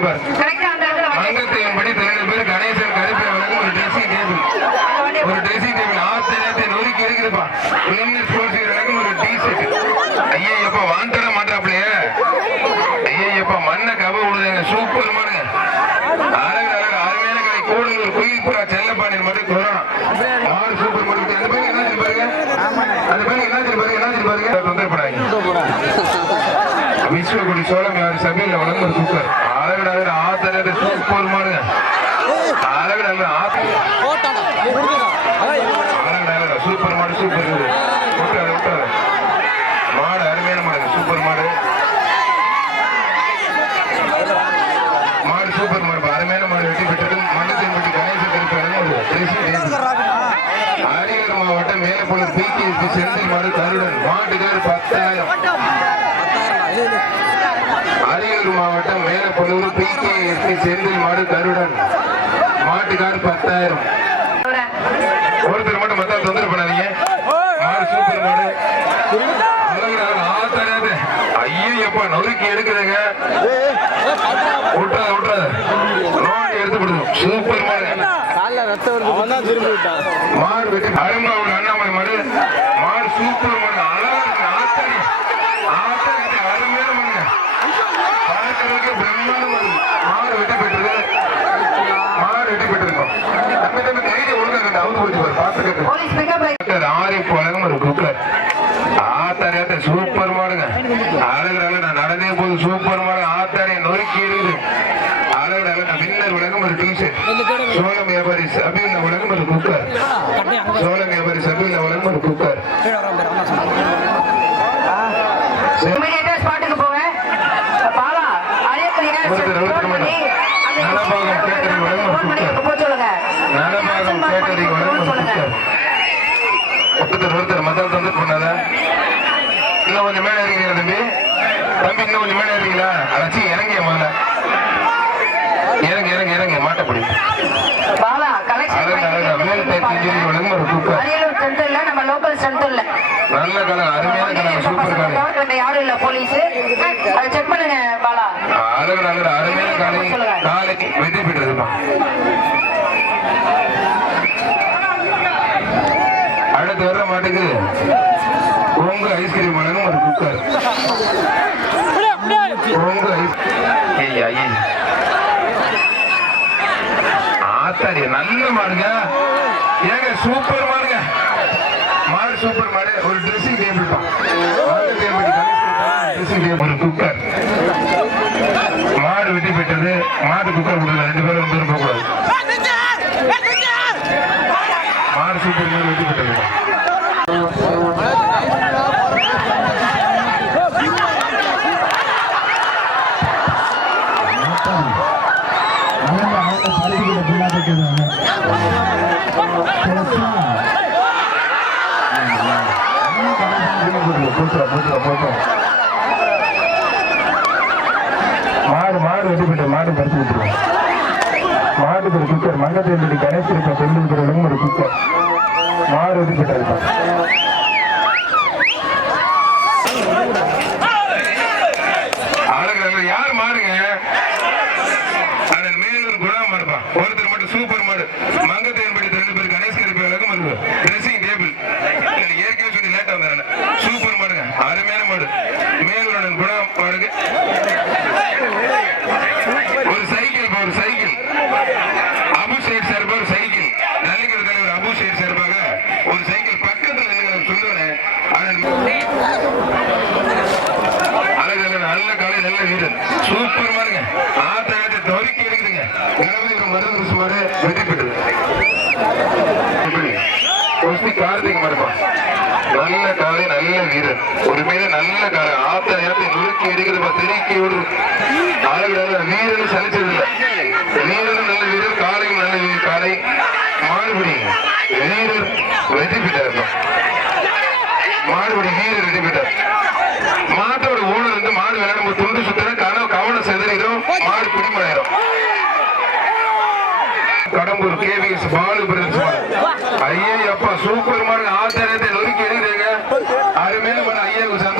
பாரு. கரெக்டா அந்த இடத்துல வண்டி மங்கத்தையும் படி ரெண்டு பேர் கணேசன் கருப்பை வழங்கும் ஒரு ட்ரெஸ்ஸிங் டேபிள் ஒரு ட்ரெஸ்ஸிங் டேபிள் ஆத்திரத்தை நொறுக்கி இருக்குதுப்பா பிளம்பர் ஸ்போர்ட்ஸ் வழங்கும் ஒரு டி ஷர்ட் ஐயா எப்ப வாண்டட மாட்டாப்லையே ஐயா எப்ப மண்ணை கவ விடுதுங்க சூப்பர் மாடுங்க அழகு அழகு. அருமையான கடை கூடலூர் குயில் புறா செல்லப்பாண்டியன் மட்டும் கொரோனா மாடு சூப்பர் மாடு அந்த பேருக்கு என்ன பாருங்க? அந்த பேருக்கு என்ன பாருங்க? என்ன பாருங்க? தொந்தரப்படாங்க விஸ்வகுடி சோழம் யார் சபையில் ஒரு குக்கர் அழகு ஆத்தரது சூப்பர் மாடுங்க அழகு அழகு சூப்பர் மாடு சூப்பர் இது விட்டாரு விட்டாரு மாடு அருமையான மாடு சூப்பர் மாடு. மாடு சூப்பர் மாடு அருமையான மாடு வெட்டி பெற்றது மண்டத்தின் பட்டி கணேச கருப்பான அரியலூர் மாவட்டம் செந்தில் மாடு கருடன். பத்தாயிரம். அரியலூர் மாவட்டம் மேலப்பள்ளூர் பிகேஎஸ்பி செந்தில் மாடு கருடன். மாட்டுக்கார் பத்தாயிரம். ஒருத்தர் மட்டும் மத்தா தொந்தரவு பண்ணாதீங்க. மாடு சூப்பர் மாடு. அழகு ஐயோ எப்பா நொறுக்கி எடுக்குதுங்க. விட்டுறாத விட்டுறாத. எடுத்து விடுது சூப்பர் மாடு. மாடு வெட்டி அண்ணாமலை மாடு. மாடு சூப்பர் மாடு அழகா இருக்கு ஆத்தாடி ஆத்தாடி அருமையான மாடுங்க பார்க்கறதுக்கு பிரம்மாண்டம் மாடு மாடு வெட்டி பெற்றது மாடு வெட்டி பெற்றிருக்கோம் தம்பி தம்பி கைதி ஒழுங்கா கண்டு அவுத்து போச்சு பாரு பார்த்துக்கிட்டு போலீஸ் பிக்கப் குக்கர் ஆரிப்பு வழங்கும் ஒரு குக்கர் ஆத்தாரியாத்த சூப்பர் மாடுங்க அழகு அழகு நான் நடந்தே போது சூப்பர் மாடு ஆத்தாரிய நொறுக்கி இருக்குது அழகு அழகு வின்னர் வழங்கும் ஒரு டிஷர்ட் சோழம் வியாபாரி சபையில் வழங்கும் ஒரு குக்கர் சோழம் வியாபாரி சபையில் வழங்கும் ஒரு குக்கர் சரி. இமீடியட்டா ஸ்பாட்டுக்கு போங்க பாலா அரியக்குடி ஒருத்தர் ஒருத்தர் பண்ணி அந்த நலபாகம் கேட்டரிங் வழங்கும் ஒரு ஃபோன் பண்ணி குக்கர் போக சொல்லுங்க நலபாகம் கேட்டரிங் வழங்கும் ஒரு சொல்லுங்க குக்கர் ஒருத்தர் ஒருத்தர் மத்தால் தந்து பண்ணாத இன்னும் கொஞ்சம் மேலே இருக்கீங்களா தம்பி இன்னும் கொஞ்சம் மேலே இருக்கீங்களா அழைச்சி இறங்கிய முதல்ல. இறங்க இறங்க இறங்க மாட்டப்படி. நல்ல கலர் அருமையான கலர் சூப்பர் கவர்மெண்ட் யாரும் இல்ல போலீஸ் செக் பண்ணுங்க பாலா. அழகு அழகு அருமையான காலை காலை வெற்றி பெற்றதுமா அடுத்து வர்ற மாட்டுக்கு உங்க ஐஸ்கிரீம் வழங்கும் ஒரு குக்கர் ஐயா ஆத்தாடி நல்ல மாடுங்க ஏங்க சூப்பர் மாடுங்க மாடு சூப்பர் மாடு. ஒரு ட்ரெஸ்ஸிங் டேபிள் ட்ரெஸ்ஸிங் டேபிள் ஒரு குக்கர் மாடு வெட்டி பெற்றது மாடு குக்கர் கொடுக்கல ரெண்டு பேரும் ரெண்டு பேரும் போகக்கூடாது மாடு சூப்பர் மாடு வெட்டி பெற்றது பூசுற பூசுற போட்டோம் மாடு மாடு வெட்டி பெற்றது மாடு பறிச்சு விட்டுருவோம் மாட்டுக்கு ஒரு குக்கர். மங்கத்தேம்படி கணேஷ் இருக்க செல்லுக்கு ஒரு குக்கர். மாடு வெட்டி பெற்றது அழகு யார் மாடுங்க அதன் மேலூர் குணா மாடுப்பா ஒருத்தர் மட்டும் சூப்பர் மாடு மங்கத்தேன்படி ரெண்டு பேர் கணேஷ் கருப்பி வழக்கம் ஒரு ட்ரெஸ்ஸிங் டேபிள் ஏற்கனவே சொல்லி லேட்டா வந்தாங்க சூப்பர் மாடுங்க அருமையான மாடு மேலூர் குணா மாடுக்கு ஒரு சைக்கிள் இப்ப ஒரு சைக்கிள் அபு ஷேட் சார்பாக ஒரு சைக்கிள் நல்லிக்கர் தலைவர் அபு ஷேட் சார்பாக ஒரு சைக்கிள் பக்கத்துல நின்று சொல்லுவேன் அழகு அழகு நல்ல காலை நல்ல வீரர் சூப்பர் பாருங்க ஆத்த ஆத்தாயத்தை நொறுக்கி எடுக்குதுங்க. கணபதிபுரம் மருந்து சுமார் வெற்றி பெற்றது. கொஸ்தி கார்த்திக் மருமா நல்ல காலை நல்ல வீரர் ஒரு மீது நல்ல காலை. ஆத்த நேரத்தை நுழுக்கி எடுக்கிறப்ப தெருக்கி விடுறது அழகு வீரர் சலிச்சதில்லை. வீரரும் நல்ல வீரர் காலையும் நல்ல வீரர் காலை மாடுபிடி. வீரர் வெற்றி பெற்றார் மாறுபடி வீரர் வெற்றி பெற்றார். பாலு பிரதேசம் ஐயே அப்பா சூப்பர் மாடு ஆச்சாரியத்தை நொறுக்கி எழுதுறீங்க அருமையான மாடு ஐயாவுக்கு சந்தோஷம்.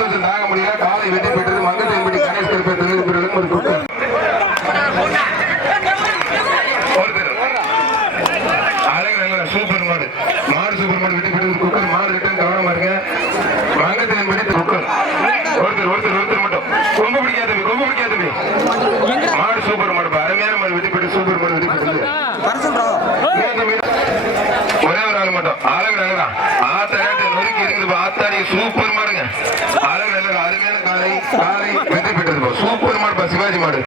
சூப்பர் மாடுங்க. அழகு நல்ல அருமையான காலை காலை வெற்றி பெற்றது சூப்பர் மாடு சிவாஜி மாடு.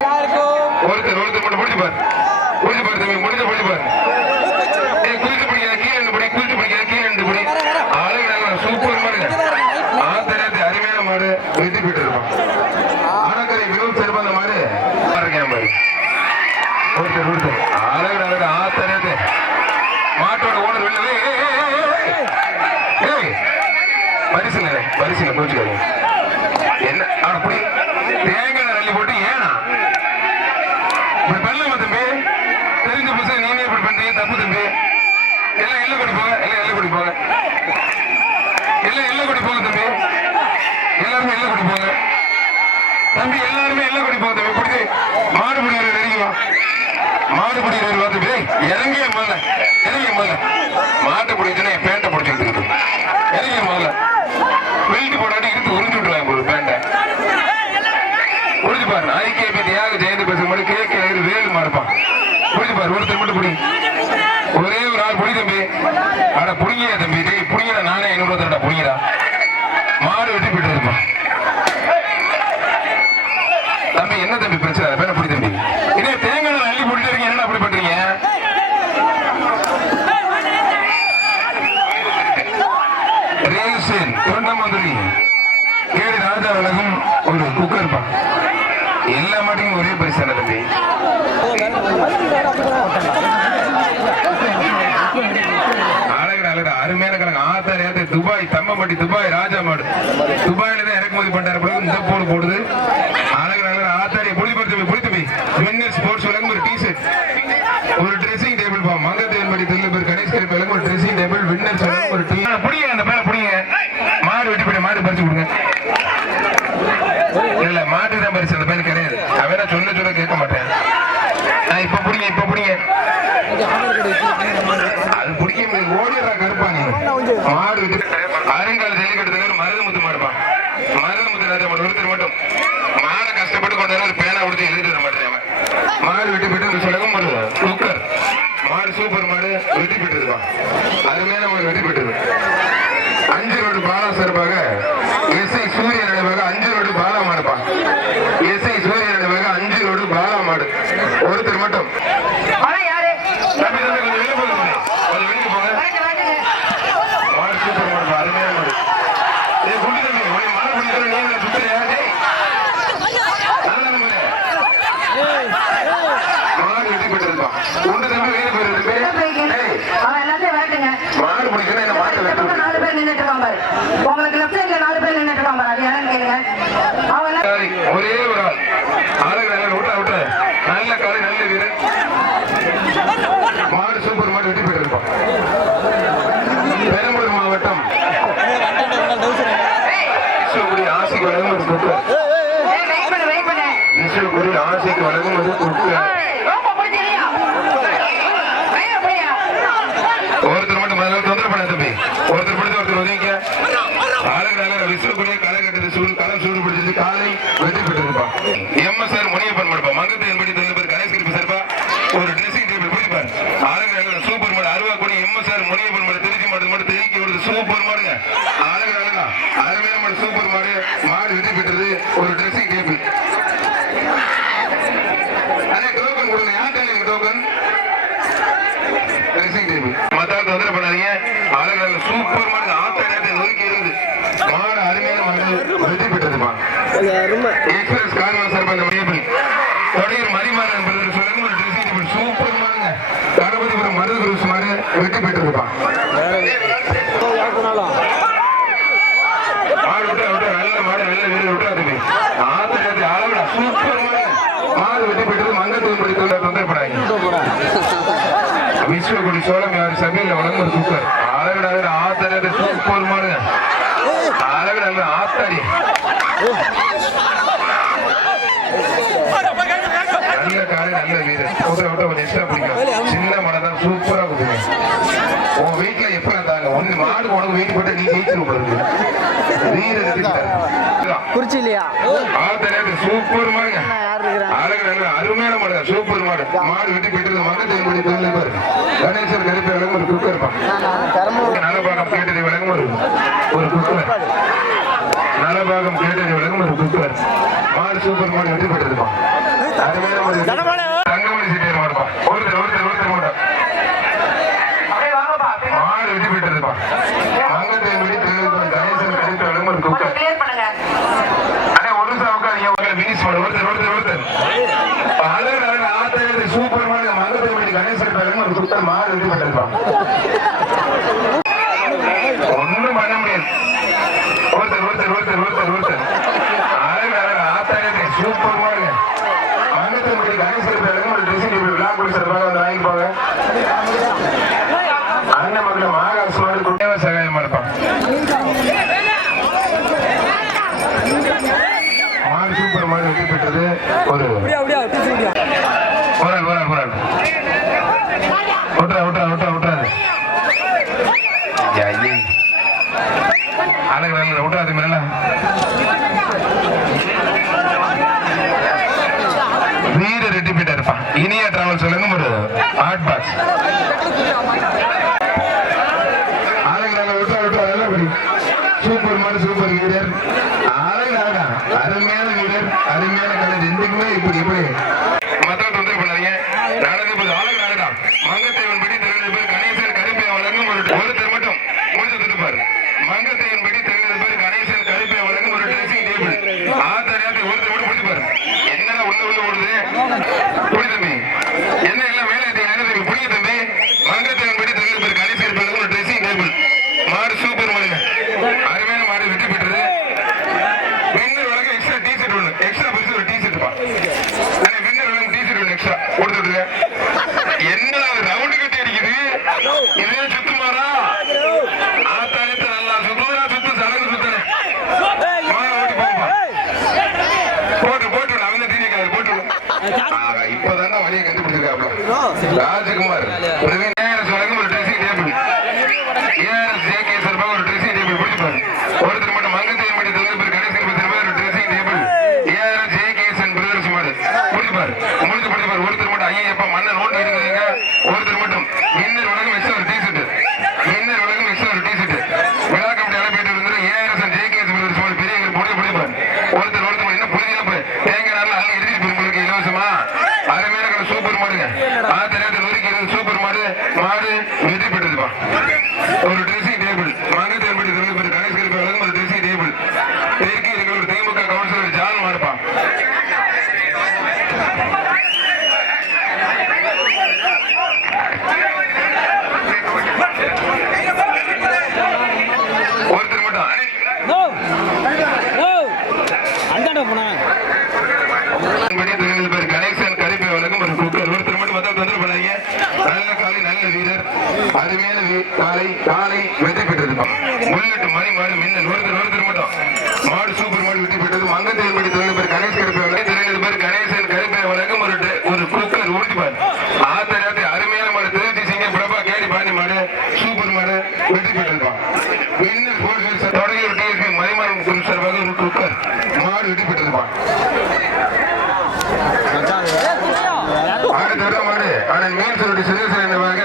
England. அருமையான கணக்கு ஆத்தா நேரத்தை துபாய் தம்மம்பட்டி துபாய் ராஜா மாடு. துபாயில தான் இறக்குமதி பண்றாரு போல இந்த போடு போடுது. அழகர் அழகர் ஆத்தாரிய புளிப்படுத்தி புளித்தபி வின்னர் ஸ்போர்ட்ஸ் விளங்கும் ஒரு டிஷர்ட் ஒரு ட்ரெஸ்ஸிங் டேபிள் பா மங்கத்தேவன்படி தில்லு கணேஷ் கருப்பு ஒரு ட்ரெஸ்ஸிங் டேபிள் வின்னர் விளங்கும் புரிய അവിടെ ஒரே ஒரு ஆள். காலை நல்ல வீரன். மாடு சூப்பர் மாடு வெற்றி பெற்றிருப்பான் பெரம்பலூர் மாவட்டம். ஆசைக்கு வழங்குவது கொடுக்க. ஆசைக்கு வழங்குவது கொடுக்க. பாருங்க. அழகா அழகா. அருமையான சூப்பர் அவர் சமையல் உடம்பு ஒரு குக்கர் அழகுட அழகு ஆத்தாடி சூப்பர் மாடுங்க. அழகுட அழகு ஆத்தாடி. நல்ல காலை நல்ல வீரர் போட்டோ கொஞ்சம் எக்ஸ்ட்ரா பிடிக்கும். சின்ன மடம் தான் சூப்பராக உன் வீட்டுல எப்படி இருந்தாங்க? உன் மாடு உனக்கு வெயிட் போட்டு நீ ஜெயிச்சிரு பாருங்க குறிச்சிலையா சூப்பர் மாடுங்க அழகு அழகு. அருமையான மாடு. சூப்பர் மாடு. மாடு விட்டு போயிட்டு மகத்தை பாருங்க கணேசர் கருப்பு விளங்கும் ஒரு குக்கர் இருப்பாங்க. நலபாகம் கேட்டது விளங்கும் ஒரு ஒரு குக்கர் நலபாகம் கேட்டது விளங்கும் ஒரு குக்கர் மாடு சூப்பர் மாடு வெட்டி போயிட்டு இருப்பாங்க அருமையான 不聊不聊，不聊。உள்ளிட்டு மணி மாடு மின்ன ஒருத்தர் ஒருத்தர் மட்டும். மாடு சூப்பர் மாடு வெற்றி பெற்றது மங்கத்தில் படி தலைவர் பேர் கணேஷ் கருப்பை தலைவர் பேர் கணேசன் கருப்பை வழக்கம் ஒரு ஒரு குழுக்கள் ஆத்திர ஆத்திராத்தி அருமையான மாடு. திருச்சி சிங்க பிரபா கேடி பாண்டி மாடு. சூப்பர் மாடு வெற்றி பெற்றிருப்பா. மின்னல் போலீஸ் தொடங்கி ஒரு டிஎஸ்பி மணிமாறன் குழு சார்பாக ஒரு குழுக்கள் மாடு வெற்றி பெற்றிருப்பா. அடுத்த மாடு. ஆனால் மீன் சொல்லிட்டு சுரேசன் என்பவாக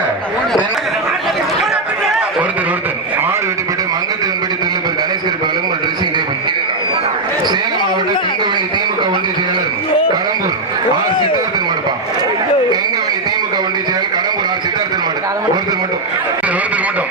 தூரத்துக்கு மட்டும்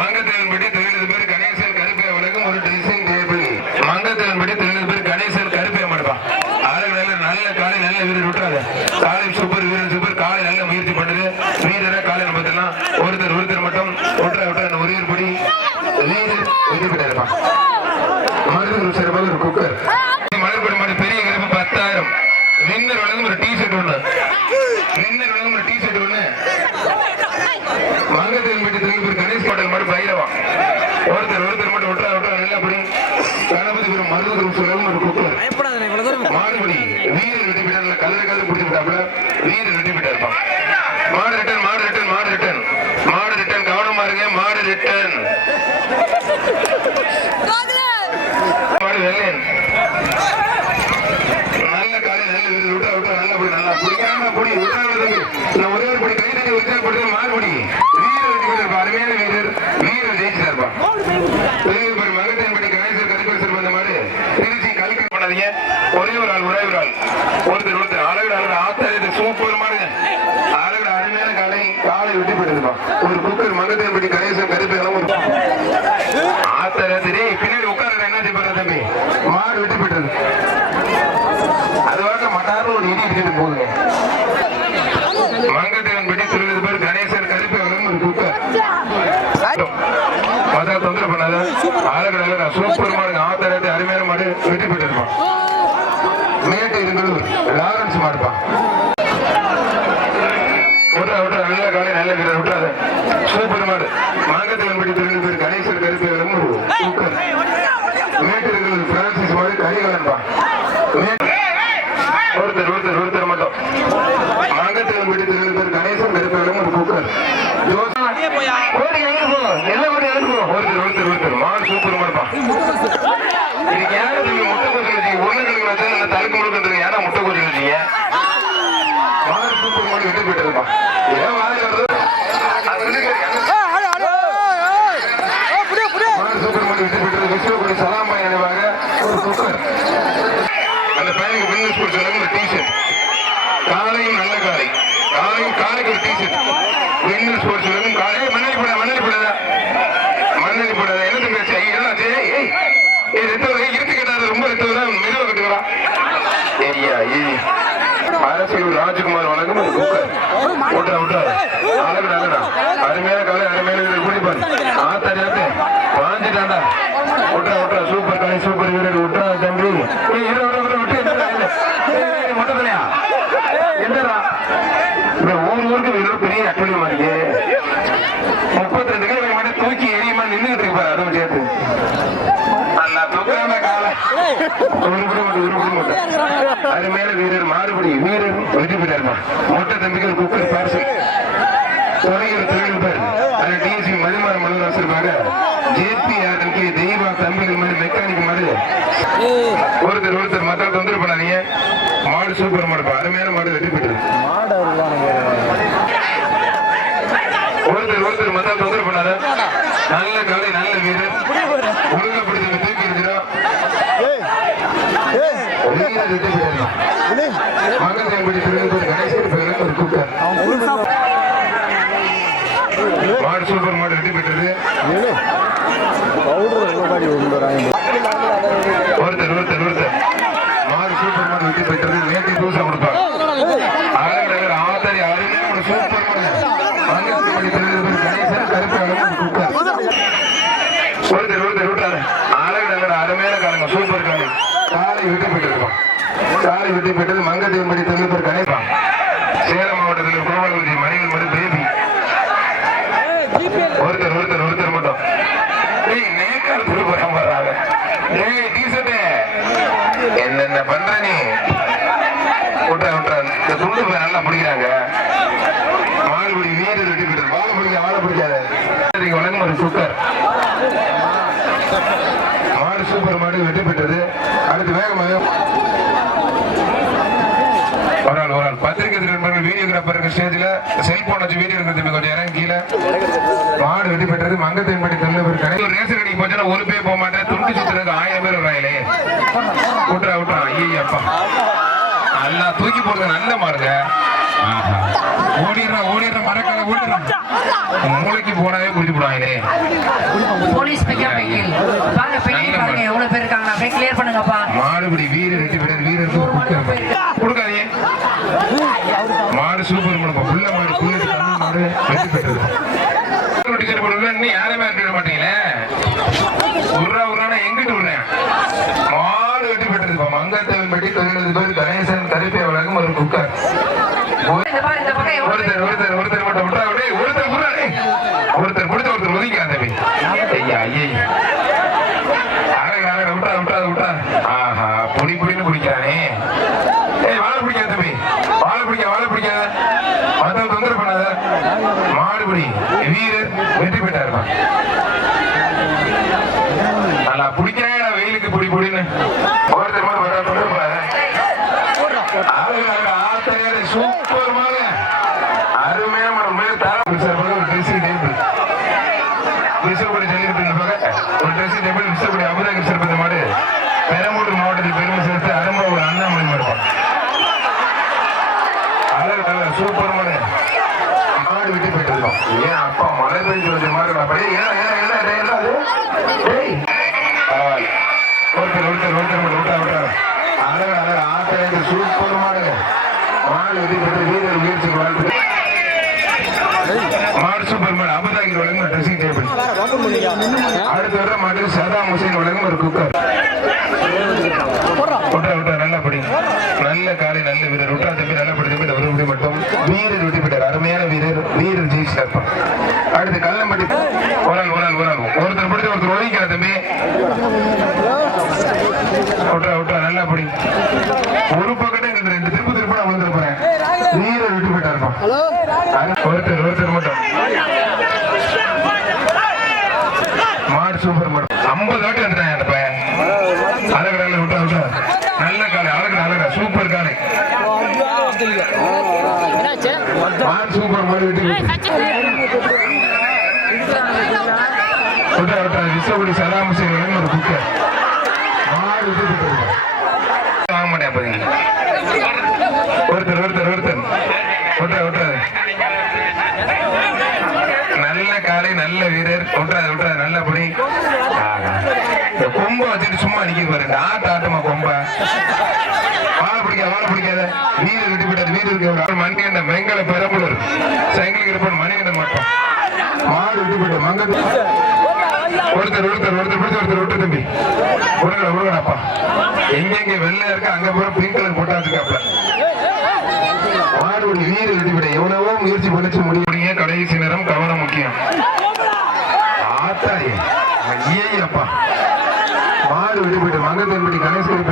மங்கத்தின்படி தொழிலது பேர் கணேசன் கருப்பை வழக்கம் ஒரு டிசைன் டேபிள் மங்கத்தின்படி தொழிலது பேர் கணேசன் கருப்பை மடப்பான் ஆளுங்க நல்ல நல்ல காலை நல்ல வீரர் விட்டுறாத. காலை சூப்பர் வீரர் சூப்பர் காலை நல்ல முயற்சி பண்ணுது. வீரரை காலை நம்ம பார்த்தலாம் ஒருத்தர் ஒருத்தர் மட்டும் விட்டுற விட்டுற ஒரே படி வீரர் வெற்றி பெற்றிருப்பான். மருது சிறப்பாக ஒரு குக்கர் மலர்படி மாதிரி பெரிய கருப்பு பத்தாயிரம். வின்னர் வழங்கும் ஒரு டி ஷர்ட் ஒன்று வின்னர் வழங்கும் ஒரு டி ஷர்ட் ஒன்று வங்கத்தில் போயிட்டு திரும்பி கணேஷ் பாடல் மட்டும் பயிரவா ஒருத்தர் ஒருத்தர் மட்டும் விட்டுறா விட்டுறா நல்லா அப்படி கணபதி பெரும் மருந்து குரூப் சொல்லவும் ஒரு குரூப் மாடுபடி வீர வெட்டி விட்டார் கதிர கதிர பிடிச்சி விட்டாப்ல வீர வெட்டி மாடு ரிட்டன் மாடு ரிட்டன் மாடு ரிட்டர்ன் மாடு ரிட்டன் கவனமா இருங்க மாடு ரிட்டர்ன் மாடு வெள்ளேன் நல்ல காலை நல்லா அப்படி நல்லா பிடிக்காம பிடி விட்டா நான் ஒரே ஒரு படி கை தட்டி விட்டா வீரர் ஜெயிச்சிருப்பா மகத்தன்படி கணேசர் வந்த மாதிரி திருச்சி கலெக்ட் பண்ணாதீங்க. ஒரே ஒரு ஆள் ஒரே ஒரு ஆள். ஒருத்தர் ஒருத்தர் அழகு அழகு ஆத்தாரியத்தை சூப்பர் மாடுங்க அழகு அருமையான காலை காலை வெட்டி போயிடுதுப்பா. ஒரு குக்கர் மகத்தன்படி கணேசன் கதிபேசம் ஒரு ஆத்தாரியத்திலே பின்னாடி உட்கார என்ன செய்ய தம்பி மாடு வெட்டி போயிட்டது அது வரைக்கும் மட்டார்னு ஒரு இடி இடிச்சிட்டு போகுதுங்க மங்கத்தேவன் படி திருவிழா பேர் கணேசன் கருப்பு அவரும் ஒரு குக்கர் மதா தொந்தரவு பண்ணாத அழகு அழகா சூப்பர் மாடு ஆத்தரத்தை அருமையான மாடு வெற்றி பெற்றிருப்பான் மேட்டு இருந்தூர் லாரன்ஸ் மாடுப்பான் விட்றா விட்றா நல்ல காலை நல்ல வீரர் விட்றாத சூப்பர் மாடு மங்கத்தேவன் படி திருவிழா பேர் கணேசன் கருப்பு அவரும் ஒரு குக்கர் மேட்டு இருக்கிறது பிரான்சிஸ் மாடு கரிகாலன்பா ஒருத்தர் ஒருத்தர் ஒருத்தர் மட்டும் மங்கத்தில் வீட்டு பேர் கணேசன் கருப்பேலும் ஒரு குக்கர் ஜோசா ஓடி எங்க போ எல்லாம் ஓடி எங்க போ ஒருத்தர் ஒருத்தர் ஒருத்தர் மாடு சூப்பர் மாடுப்பா இதுக்கு யாரு நீங்க முட்டை கோச்சு வச்சீங்க உருளைக்கிழங்கு வச்சு அந்த தலைக்கு முழுக்க யாரா முட்டை கோச்சு வச்சீங்க மாடு சூப்பர் மாடு விட்டு போயிட்டு ஏன் வாய் வருது அது வந்து மாடு சூப்பர் மாடு விட்டு போயிட்டு விஸ்வகுடி சலாமா நினைவாக ஒரு குக்கர் அந்த பையனுக்கு பிசினஸ் கொடுத்தாங்க ஒரு டிஷர்ட் காலையும் நல்ல காலை காலையும் காலைக்கு ஒரு டிஷர்ட் பிசினஸ் ஸ்போர்ட்ஸ் காலை மண்ணலி போட மண்ணலி போடாத மண்ணலி போடாத என்ன தம்பி ஐயா என்னாச்சு ஏய் ஏய் ரெண்டு வரை இருக்கு கேட்டாரு ரொம்ப ரெண்டு வரை மெதுவாக கட்டுக்கிறா ஐயாயி அரசியல் ராஜ்குமார் வழங்கும் ஒரு குக்கர் அழகுடா அழகுடா அருமையான காலை அருமையான வீரர் குடிப்பார் பாஞ்சிட்டாண்டா ஆத்து வாஞ்சிட்டாண்டா சூப்பர் காலை சூப்பர் வீரர் விட்றா தம்பி ஏய் இரு விட்றா விட்றா விட்டு என்னடா இது? ஏய், ஏய், மொட்டத்தலையா என்னடா இந்த ஊர் ஊருக்கு வீரர் பெரிய அட்டொழி மாதிரி முப்பத்தி ரெண்டு கிலோ மட்டும் தூக்கி எரியுமா நின்றுட்டு இருப்பாரு அதுவும் சேர்த்து அண்ணா தூக்காம காலை உருப்பிட வீரர் மாறுபடி வீரர் வெற்றி பெற்றாருமா மொட்டை தம்பிக்கு குக்கர் பார்சல் துறையூர் தொழில்நுட்பர் அது மதிமாற ஜேபி தெய்வா தம்பிகள் மாதிரி மெக்கானிக் மாதிரி ஒருத்தர் ஒருத்தர் மத்த தொந்தரவு பண்ணாதீங்க மாடு சூப்பர் மாடுப்பா அருமையான மாடு வெற்றி பெற்றது ஒருத்தர் ஒருத்தர் மத்த தொந்தரவு பண்ணாத நல்ல கலை நல்ல வீரர். ஒழுங்கப்படுத்தி தூக்கி இருக்கிறார் வீரர் வெற்றி கணேசன் பேருக்கு ஒரு கூட்டம் மாடு சூப்பர் மாடு வெற்றி பெற்றது ஒருத்தர் ஒருத்தர் ஒருத்தர் மாடு சூப்பர் மாடு வெற்றி பெற்றது நேற்று கொடுப்பாங்க அழகர் ஆத்தாரி அருமையான ஒரு சூப்பர் மாடு கணேசன் அழகு ஒருத்தர் ஒருத்தர் விட்டாரு அழகர் அருமையான காலங்க சூப்பர் காலை வெற்றி பெற்றிருக்கோம் காலை வெற்றி பெற்றது மங்கத்தேவன்படி திருநெல்வேலி கணேசன் சேலம் மாவட்டத்தில் கோவலகுதி மணிகள் மடு பேபி. ஒருத்தர் ஒருத்தர் ஒருத்தர் மட்டும். நேக்கால் திருப்பரம் வர்றாங்க. ஏய் டீசர்ட்டு. என்னென்ன பண்ற நீ? விட்ற விட்ற. இந்த துண்டு நல்லா பிடிக்கிறாங்க. மாடுபிடி வீரர் வெட்டி போயிட்டு வாழை பிடிக்க வாழை பிடிக்காத. ஒரு சுக்கர் மாடு சூப்பர் மாடு வெற்றி பெற்றது அடுத்து வேகமாக ஒரு ஆள் ஒரு ஆள் பத்திரிகை நண்பர்கள் வீடியோகிராஃபர் இருக்க ஸ்டேஜ்ல செல்போன் வச்சு வீடியோ எடுக்கிறது கொஞ்சம் இறங்கி கீழே. மாடு வெட்டி பெற்றது மங்கத்தையன்படி தொழில் கடை. ஒரு ரேசர் கடைக்கு போச்சுன்னா ஒரு பேர் போக மாட்டேன். துண்டு சுத்துறது ஆயிரம் பேர் வராங்களே விட்டுறா விட்டுறா ஐயப்பா நல்லா தூக்கி போடுறது நல்ல மாடுங்க. ஓடிடுறா ஓடிடுற மரக்கால ஓடிடுறா. மூளைக்கு போனாவே குடிச்சு போடுவாங்களே போலீஸ் பிக்கப் வாங்க பின்னாடி பாருங்க எவ்வளவு பேர் இருக்காங்க? அப்படியே கிளியர் பண்ணுங்கப்பா. மாடுபிடி வீரர் வெட்டி பெற்றது வீரருக்கு ஒரு கொடுக்காதீங்க. மாடு சூப்பர் மாடு புள்ள மாடு புள்ள மாடு வெற்றி பெற்றது. டிக்கெட் போடுறது இன்னும் யாருமே விட மாட்டீங்களே? உர்ரா உர்ரானா எங்கிட்டு விடுறேன் மாடு வெற்றி பெற்றதுப்பா மங்கத்தேவன் பெட்டி தொழில் பேர் கணேசன் கருப்பை வழக்கம் ஒரு குக்கர் இந்த பாரு இந்த பக்கம் எவ்வளவு ஒருத்தர் ஒருத்தர் ஒருத்தர் மட்டும் விட்டா விடு. ஒருத்தர் புறா ஒருத்தர் பிடிச்ச ஒருத்தர் ஒதுங்க தம்பி ஐயா ஐயா. அழகு அழகு விட்டா விட்டா விட்டா ஆஹா புடி புடின்னு பிடிக்கிறானே ஏய் வாழை பிடிக்காத தம்பி. வாழை பிடிக்க வாழை பிடிக்காத. மத்தவங்க தொந்தரவு பண்ணாத. மாடுபடி வீரர் வெற்றி பெற்றாருமா நல்லா பிடிக்கிறேன் வெயிலுக்கு பிடி பிடின்னு ஒருத்தர் மாதிரி வர தொந்தரவு பண்ணாத ஆளுங்க ஆத்தரையாரு சூப்பர் மாடு அருமையா மாடு மேல தார சார் ஒரு ட்ரெஸ்ஸிங் டேபிள் விசிறப்படி ஜல்லிக்கட்டு ஒரு ட்ரெஸ்ஸிங் டெபிள் விசிறப்படி அமுதாகர் சிறப்பு மாடு. பெரம்பலூர் மாவட்டத்தில் பெருமை சேர்த்து அரும்பா ஒரு அண்ணாமலை மாடு. அழகு சூப்பர் மாடு. மாடு விட்டு போயிட்டு இருக்கோம் ஏன் அப்பா மழை பெஞ்சு வந்த மாதிரி அப்படியே ஏன் ஏன் என்ன என்ன அது? ஒருத்தர் ஒருத்தர் ஒருத்தர் மட்டும் விட்டா விட்டா. அழகு அழகு ஆட்டை சூப்பர் மாடு. மாடு விட்டு போயிட்டு வீரர் முயற்சிக்கு வாழ்த்து மாடு சூப்பர் மாடு. ட்ரெஸ்ஸிங் டேபிள் அடுத்து வர மாடு சதாம் ஹுசைன் வழங்கும் ஒரு குக்கர் விட்டா விட்டா நல்லா படி நல்ல காலை நல்ல வீரர் விட்டா தம்பி நல்லா படி தம்பி மட்டும் வீரர் விட்டு போயிட்டார் அருமையான வீரர் வீரர் ஜெயிச்சிட்டார் அடுத்து கல்லம்பட்டி ஒரு ஆள் ஒரு ஆள் ஒரு ஆள் ஒருத்தர் பிடிச்ச ஒருத்தர் ஒழிக்கிற தம்பி விட்டா விட்டா நல்லா படி ஒரு பக்கத்துல இந்த ரெண்டு திருப்பு திருப்பி நான் வந்துருப்பேன் வீரர் வெட்டி போயிட்டாருப்பா ஒருத்தர் ஒருத்தர் மட்டும் மாடு சூப்பர் மாடு ஐம்பது வாட்டி வந்துட்டான் அந்த பையன் அழகடல விட்டா விட்டா நல்ல காலை அழகட அழகட சூப்பர் காலை என்னாச்சு மாடு சூப்பர் மாடு வெட்டி விட்டா ஒரு குக்கர் மாடு வாங்க மாட்டேன் பாருங்க ஒருத்தர் ஒருத்தர் ஒருத்தர் விட்டா விட்டா நல்ல காலை நல்ல வீரர் விட்டுறாது விட்டுறாது நல்லபடி இந்த கொம்பை வச்சுட்டு சும்மா நிக்க பாருங்க இந்த ஆட்ட ஆட்டமா கொம்ப. வாழை பிடிக்காத வாழை பிடிக்காத நீர் விட்டுவிட்டது வீரருக்கு மணிகண்ட வெங்கல பெரம்பலூர். சைக்கிள் இருப்பன் மணிகண்டன் மட்டும். மாடு விட்டுவிட்டு மங்க ஒருத்தர் ஒருத்தர் ஒருத்தர் பிடிச்ச ஒருத்தர் விட்டு தம்பி. உருகட உருகடாப்பா. எங்கெங்க வெள்ளையா இருக்க அங்க பூரா பிங்க் கலர் போட்டா இருக்காப்ப மாடு வீடு விட்டுவிட எவ்வளவோ முயற்சி பண்ணிச்சு முடிவுடைய கடைசி நேரம் கவனம் முக்கியம். ஆத்தாயே ஐயப்பா மாடு விட்டுவிட்டு மங்க தம்பி கணேஸ்வரி